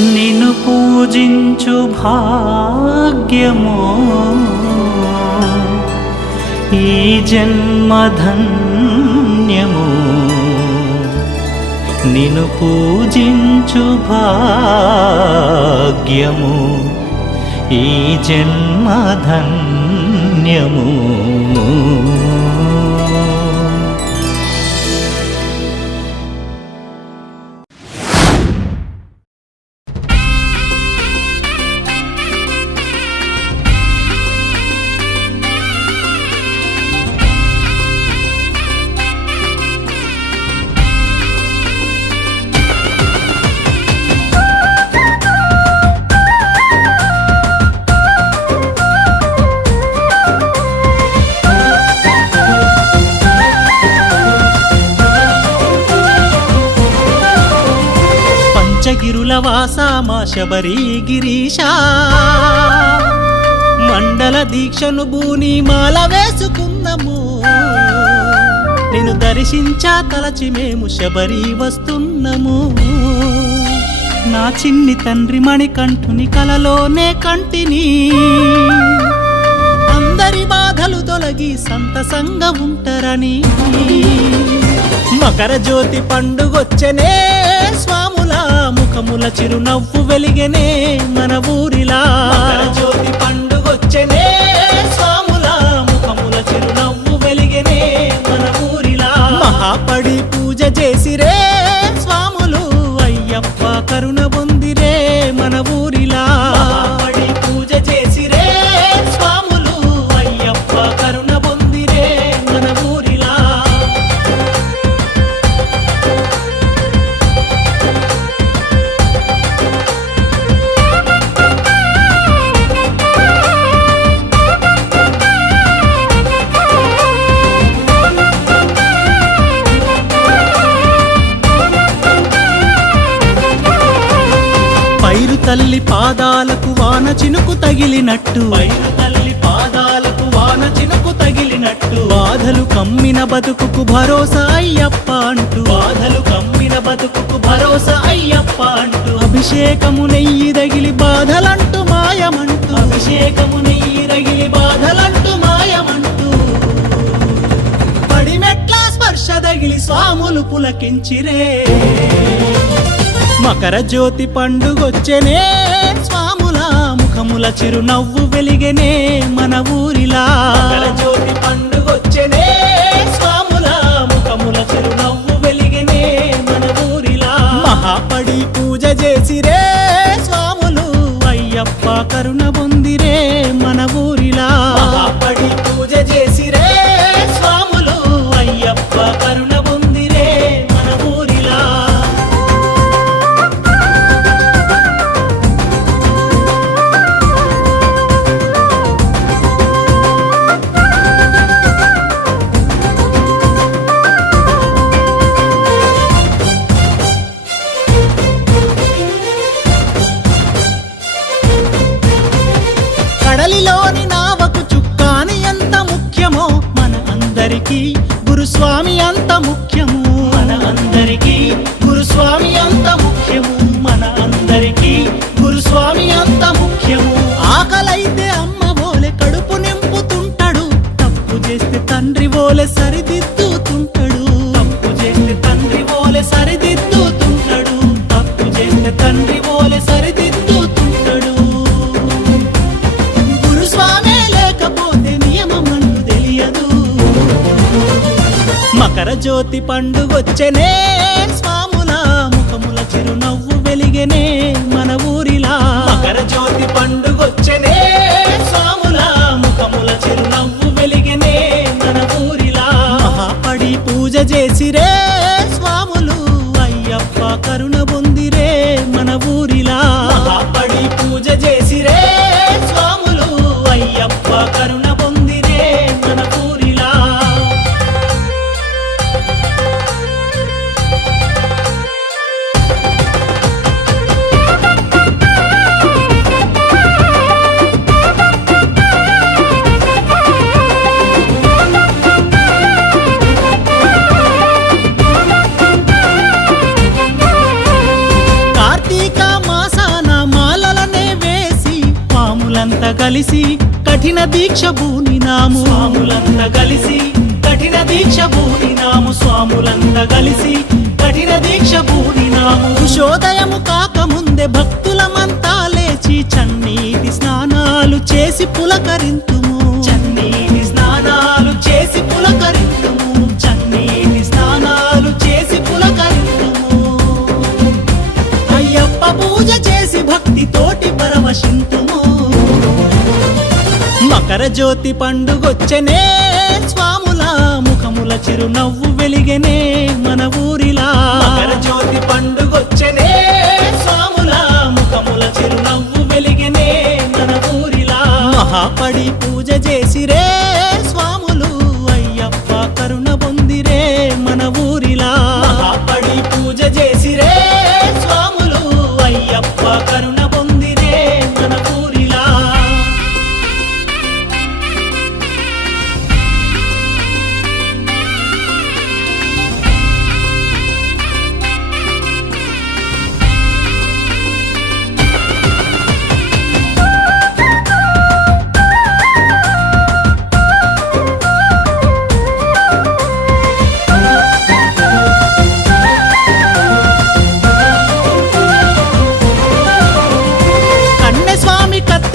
నిన్ను పూజించు భాగ్యము ఈ జన్మధన్యము. నిన్ను పూజించు భాగ్యము ఈ జన్మధన్యము. పంచగిరుల వాసా మా శబరి గిరీశా, మండల దీక్షను బూని మాల వేసుకున్నాము. నిన్ను దర్శించా తలచి మేము శబరి వస్తున్నాము. నా చిన్ని తండ్రి మణికంఠుని కలలోనే కంటిని, అందరి బాధలు తొలగి సంతసంగా ఉంటారని. మకర జ్యోతి పండుగొచ్చనే స్వాముల ముఖముల చిరునవ్వు వెలిగెనే మన ఊరిలా. మకర జ్యోతి పండుగొచ్చనే స్వాముల ముఖముల చిరునవ్వు వెలిగెనే మన ఊరిలా. మహాపడి పూజ చేసిరే స్వాములు అయ్యప్ప కరుణ పొందిరే మన ఊరిలా. మహాపడి పూజ చేసిరే స్వాములు అయ్యప్ప కరుణ పొందిరే మన ఊరిలా. పైరు తల్లి పాదాలకు వాన చినుకు తగిలినట్టు, పైరు తల్లి పాదాలకు వాన చినుకు తగిలినట్టు, బాధలు కమ్మిన బతుకుకు భరోసా అయ్యప్ప అంటూ, బాధలు కమ్మిన బతుకుకు భరోసా అయ్యప్ప అంటూ, అభిషేకము నెయ్యి రగిలి బాధలంటూ మాయమంటూ, అభిషేకము నెయ్యి రగిలి బాధలంటూ మాయమంటూ, పడిమెట్ల స్పర్శ తగిలి స్వాములు పులకించిరే. మకర జ్యోతి పండుగొచ్చెనే స్వాముల ముఖముల చిరునవ్వు వెలిగెనే మన ఊరిలా. మకర జ్యోతి పండుగొచ్చెనే స్వాముల ముఖముల చిరునవ్వు వెలిగెనే మన ఊరిలా. మహాపడి పూజ చేసిరే స్వాములు అయ్యప్ప కరుణ పొందిరే మన ఊరిలా. మహాపడి పూజ చేసిరే స్వాములు అయ్యప్ప కరుణ పొందిరే మన ఊరిలా. కడలిలోని నావకు చుక్కాని ఎంత ముఖ్యమో మన అందరికీ గురుస్వామి అంత ముఖ్యము. మన అందరికీ గురుస్వామి అంత ముఖ్యము. మన అందరికీ గురుస్వామి అంత ముఖ్యము. ఆకలైతే అమ్మ బోలే కడుపు నింపుతుంటాడు, తప్పు చేస్తే తండ్రి బోలే సరిదిద్దుతుంటాడు. తప్పు చేస్తే తండ్రి బోలే సరిదిద్దుతుంటాడు. తప్పు చేస్తే తండ్రి బోలే సరిదిద్దుతుంటాడు. గురుస్వామే లేకపోతే నియమమంటూ తెలియదు. మకర జ్యోతి పండుగొచ్చెనే స్వాముల ముఖముల చిరునవ్వు వెలిగెనే మన ఊరిలా. మకర జ్యోతి పండుగొచ్చెనే స్వాముల ముఖముల చిరునవ్వు వెలిగెనే మన ఊరిలా. మహాపడి పూజ చేసిరే స్వాములు అయ్యప్ప కరుణ పొందిరే మన ఊరిలా. మహాపడి పూజ చేసిరే స్వాములు అయ్యప్ప కరుణ పొందిరే మన ఊరిలా. కలిసి కఠిన దీక్ష బూనినాము స్వాములంతా కలిసి కఠిన దీక్ష బూనినాము స్వాములంతా కలిసి కఠిన దీక్ష బూనినాము ఉషోదయము కాకముందే భక్తులమంతా లేచి చన్నీటి స్నానాలు చేసి పులకరింతుము చన్నీటి స్నానాలు చేసి పులకరింతుము చన్నీటి స్నానాలు చేసి పులకరింతుము అయ్యప్ప పూజ చేసి భక్తి తోటి పరవశింతుము మకర జ్యోతి పండుగొచ్చనే స్వాముల ముఖముల చిరునవ్వు వెలిగెనే మన ఊరిలా మకర జ్యోతి పండుగొచ్చనే స్వాముల ముఖముల చిరునవ్వు వెలిగెనే మన ఊరిలా మహాపడి పూజ చేసిరే స్వాములు అయ్యప్ప కరుణ పొందిరే మన ఊరిలా మహాపడి పూజ చేసిరే స్వాములు అయ్యప్ప కరుణ పొందిరే మన ఊరిలా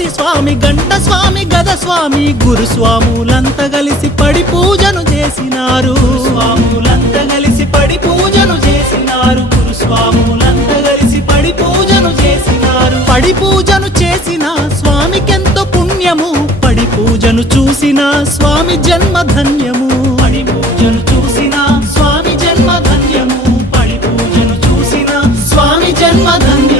స్వామి గంట స్వామి గద స్వామి గురుస్వాములంతా కలిసి పడి పూజను చేసినారు స్వాములంతా కలిసి పడి పూజను చేసినారు గురుస్వాములంతా కలిసి పడి పూజను చేసినారు పడి పూజను చేసిన స్వామికెంతో పుణ్యము పడి పూజను చూసిన స్వామి జన్మ ధన్యము పడి పూజను చూసిన స్వామి జన్మ ధన్యము పడి పూజను చూసిన స్వామి జన్మ ధన్యము